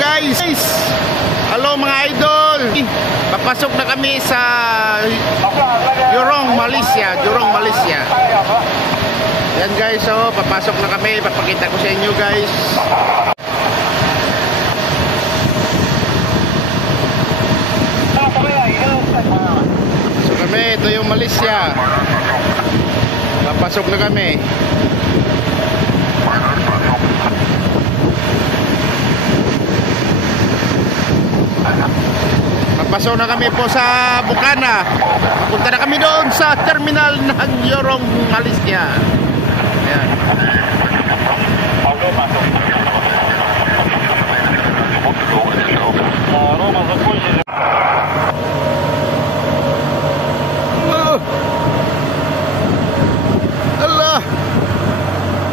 guys. Hello mga idol. Papasok na kami sa Jurong, Malaysia. Jurong, Malaysia. Yan guys, so papasok na kami. Papakita ko sa inyo guys. So kami, ito yung Malaysia. Papasok na kami. Papasok na kami po sa Bukana. Punta na kami doon sa terminal ng Jurong, Malaysia.